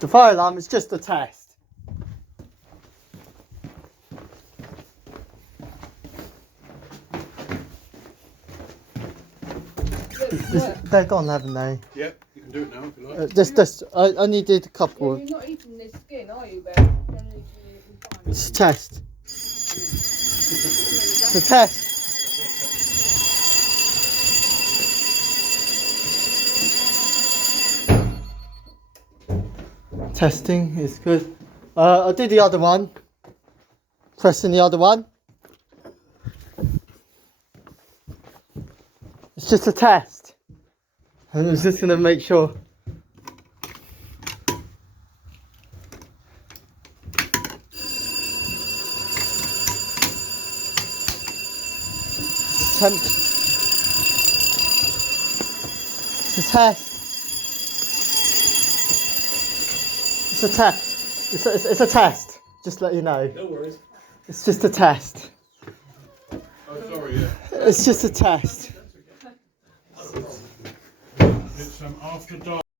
The fire alarm is just a test. They're gone, haven't they? Yep, you can do it now if you like. I needed a couple. You're not eating this skin, are you, Ben? It's a test. It's a test. Testing is good. I'll do the other one. Pressing the other one. It's just a test. I was just going to make sure. It's a test. It's a test. It's a test. Just to let you know. No worries. It's just a test. Oh, sorry, yeah. It's just a test. It's after dark.